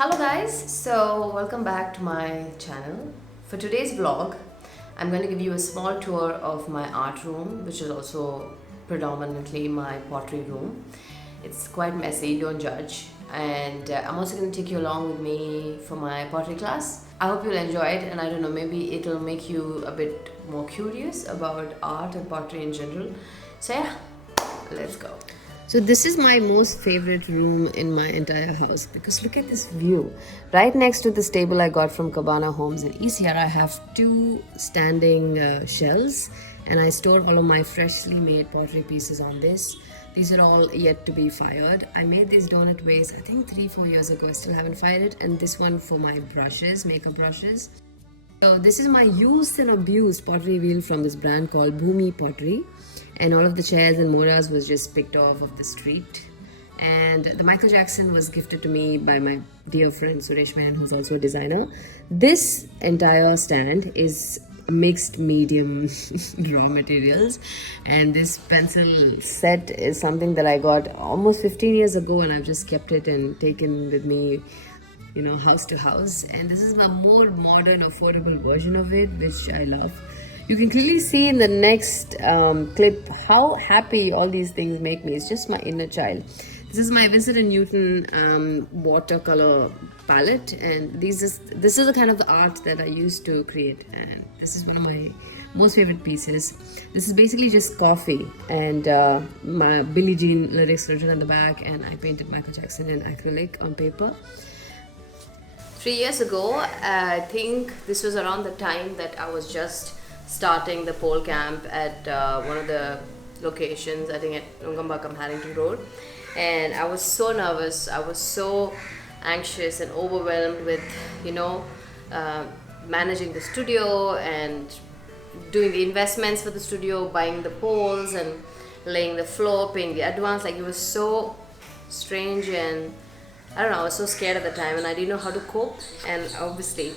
Hello guys, so welcome back to my channel. For today's vlog, I'm going to give you a small tour of my art room, which is also predominantly my pottery room. It's quite messy, don't judge. And I'm also going to take you along with me for my pottery class. I hope you'll enjoy it, and I don't know, maybe it'll make you a bit more curious about art and pottery in general. So yeah, let's go. So this is my most favorite room in my entire house because look at this view. Right next to this table I got from Cabana Homes in ECR, I have two standing shelves, and I store all of my freshly made pottery pieces on this. These are all yet to be fired. I made this donut vase I think 3-4 years ago. I still haven't fired it, and this one for my brushes, makeup brushes. So this is my used and abused pottery wheel from this brand called Bhumi Pottery, and all of the chairs and moras was just picked off of the street. And the Michael Jackson was gifted to me by my dear friend Suresh Menon, who's also a designer. This entire stand is mixed medium raw materials, and this pencil set is something that I got almost 15 years ago, and I've just kept it and taken with me, house to house. And this is my more modern, affordable version of it, which I love. You can clearly see in the next clip how happy all these things make me. It's just my inner child. This is my Vincent and Newton watercolor palette, and this is the kind of the art that I used to create, and this is one of my most favorite pieces. This is basically just coffee and my Billie Jean lyrics written on the back, and I painted Michael Jackson in acrylic on paper. 3 years ago, I think this was around the time that I was just starting the pole camp at one of the locations, I think at Nungambakam Harrington Road. And I was so nervous, I was so anxious and overwhelmed with, managing the studio and doing the investments for the studio, buying the poles and laying the floor, paying the advance. Like, it was so strange, and I don't know, I was so scared at the time, and I didn't know how to cope. And obviously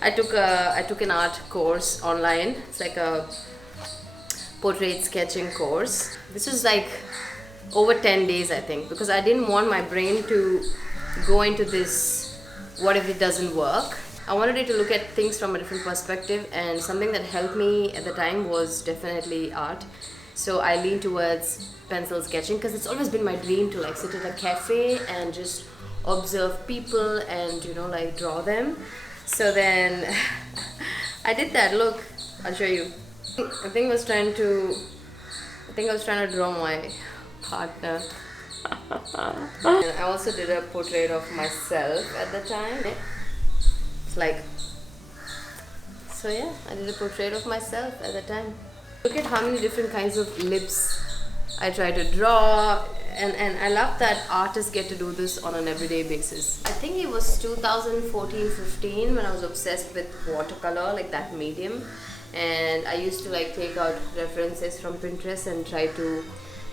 I took an art course online. It's like a portrait sketching course. This was like over 10 days, I think, because I didn't want my brain to go into this what if it doesn't work. I wanted it to look at things from a different perspective, and something that helped me at the time was definitely art. So I leaned towards pencil sketching because it's always been my dream to like sit at a cafe and just observe people and like draw them. So then I did that. Look, I'll show you. I think I was trying to draw my partner. And I also did a portrait of myself at the time. It's like, so yeah, I did a portrait of myself at the time. Look at how many different kinds of lips I try to draw, and I love that artists get to do this on an everyday basis. I think it was 2014-15 when I was obsessed with watercolor, like that medium, and I used to like take out references from Pinterest and try to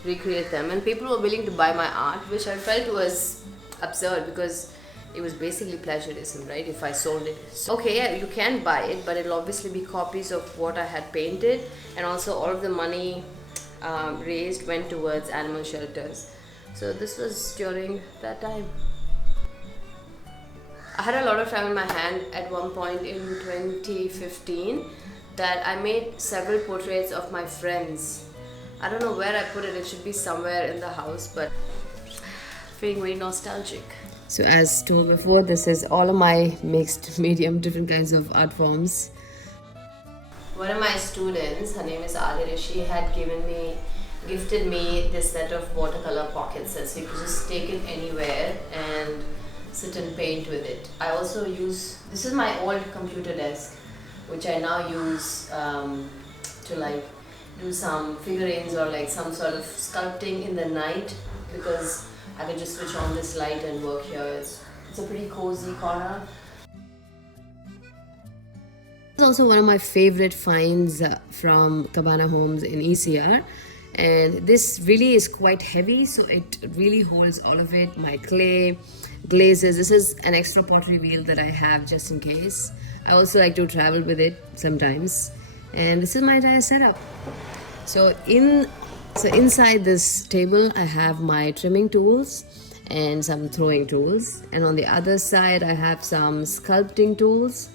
recreate them, and people were willing to buy my art, which I felt was absurd because it was basically plagiarism, right, if I sold it. So, okay, yeah, you can buy it, but it'll obviously be copies of what I had painted, and also all of the money raised went towards animal shelters. So this was during that time. I had a lot of time in my hand at one point in 2015 that I made several portraits of my friends. I don't know where I put it. It should be somewhere in the house, but feeling very nostalgic. So as told before, this is all of my mixed medium, different kinds of art forms. One of my students, her name is Adira, she had gifted me this set of watercolor pocket sets, so you could just take it anywhere and sit and paint with it. I also use, this is my old computer desk, which I now use to like do some figurines or like some sort of sculpting in the night, because I can just switch on this light and work here. It's a pretty cozy corner. It's also one of my favorite finds from Cabana Homes in ECR, and this really is quite heavy, so it really holds all of it. My clay, glazes. This is an extra pottery wheel that I have just in case. I also like to travel with it sometimes, and this is my entire setup. So inside this table I have my trimming tools, and some throwing tools, and on the other side I have some sculpting tools.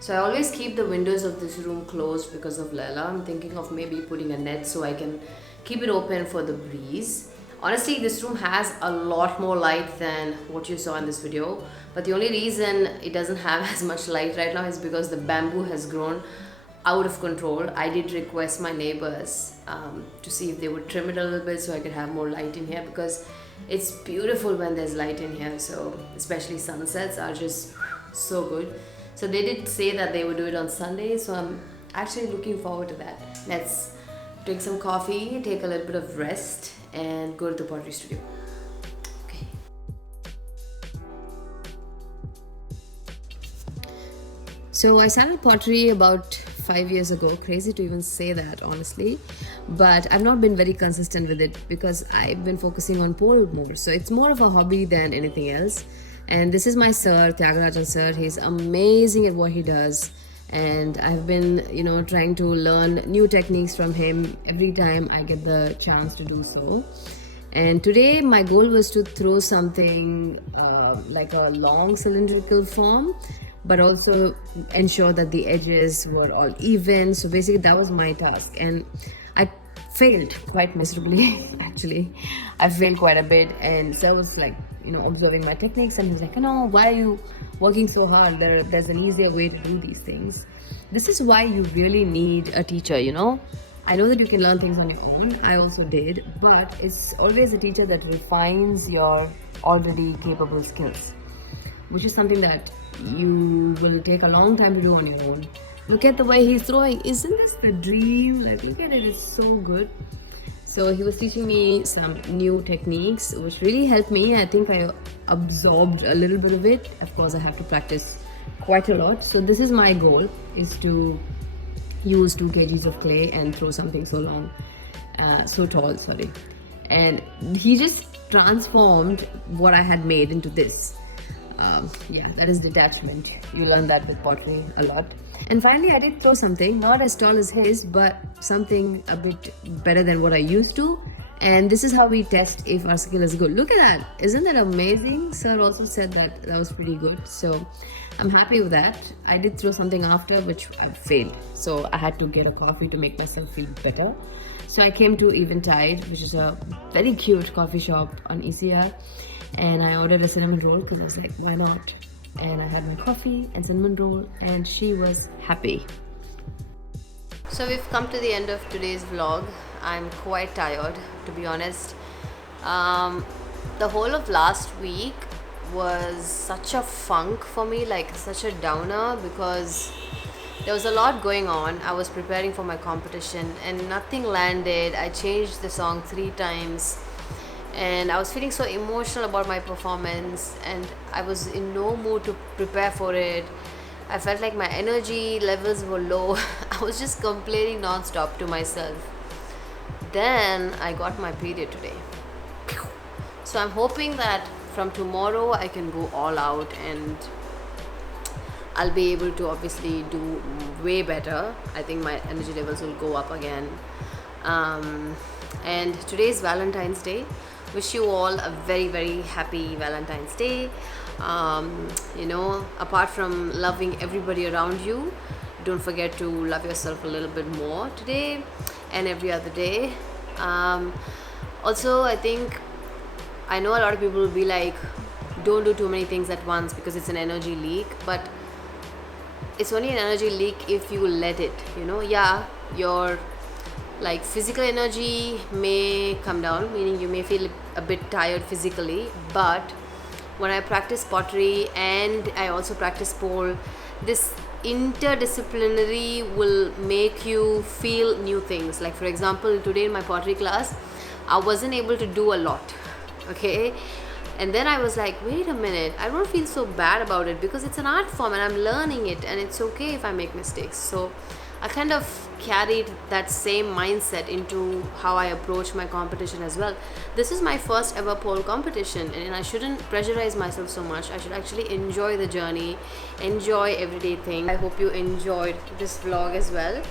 So I always keep the windows of this room closed because of Lela. I'm thinking of maybe putting a net so I can keep it open for the breeze. Honestly, this room has a lot more light than what you saw in this video, but the only reason it doesn't have as much light right now is because the bamboo has grown out of control. I did request my neighbors to see if they would trim it a little bit so I could have more light in here, because it's beautiful when there's light in here. So especially sunsets are just so good. So they did say that they would do it on Sunday, so I'm actually looking forward to that. Let's drink some coffee, take a little bit of rest, and go to the pottery studio. Okay. So I started pottery about 5 years ago. Crazy to even say that, honestly, but I've not been very consistent with it because I've been focusing on pole more. So it's more of a hobby than anything else. And this is my sir, Tyagarajan sir. He's amazing at what he does, and I've been, trying to learn new techniques from him every time I get the chance to do so. And today my goal was to throw something like a long cylindrical form, but also ensure that the edges were all even. So basically that was my task, and I failed quite miserably. Actually, I failed quite a bit, and so I was like, observing my techniques, and he was like, why are you working so hard? There's an easier way to do these things. This is why you really need a teacher. I know that you can learn things on your own. I also did, but it's always a teacher that refines your already capable skills, which is something that you will take a long time to do on your own. Look at the way he's throwing. Isn't this the dream? Like, look at it, it's so good. So he was teaching me some new techniques, which really helped me. I think I absorbed a little bit of it. Of course, I have to practice quite a lot. So this is my goal, is to use 2 kgs of clay and throw something so tall, sorry. And he just transformed what I had made into this. That is detachment. You learn that with pottery a lot. And finally I did throw something not as tall as his, but something a bit better than what I used to. And this is how we test if our skill is good. Look at that. Isn't that amazing? Sir also said that was pretty good. So I'm happy with that. I did throw something after which I failed. So I had to get a coffee to make myself feel better. So I came to Eventide, which is a very cute coffee shop on ECR. And I ordered a cinnamon roll because I was like, why not? And I had my coffee and cinnamon roll, and she was happy. So we've come to the end of today's vlog. I'm quite tired, to be honest. The whole of last week was such a funk for me, like such a downer, because there was a lot going on. I was preparing for my competition and nothing landed. I changed the song 3 times. And I was feeling so emotional about my performance, and I was in no mood to prepare for it. I felt like my energy levels were low. I was just complaining non-stop to myself. Then I got my period today. So I'm hoping that from tomorrow I can go all out, and I'll be able to obviously do way better. I think my energy levels will go up again. And today is Valentine's Day. Wish you all a very, very happy Valentine's Day. Apart from loving everybody around you, don't forget to love yourself a little bit more today and every other day. Also, I know a lot of people will be like, don't do too many things at once because it's an energy leak, but it's only an energy leak if you let it. Your physical energy may come down, meaning you may feel a bit tired physically, but when I practice pottery and I also practice pole, this interdisciplinary will make you feel new things. Like, for example, today in my pottery class, I wasn't able to do a lot, okay? And then I was like, wait a minute, I don't feel so bad about it because it's an art form and I'm learning it, and it's okay if I make mistakes. So I kind of carried that same mindset into how I approach my competition as well. This is my first ever pole competition, and I shouldn't pressurize myself so much. I should actually enjoy the journey, enjoy everyday thing. I hope you enjoyed this vlog as well.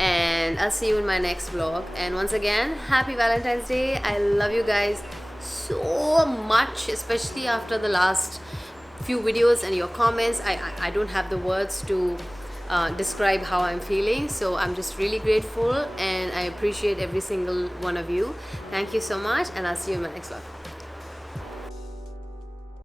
and I'll see you in my next vlog. And once again, happy Valentine's Day. I love you guys so much, especially after the last few videos and your comments. I don't have the words to describe how I'm feeling, so I'm just really grateful and I appreciate every single one of you. Thank you so much, and I'll see you in my next vlog.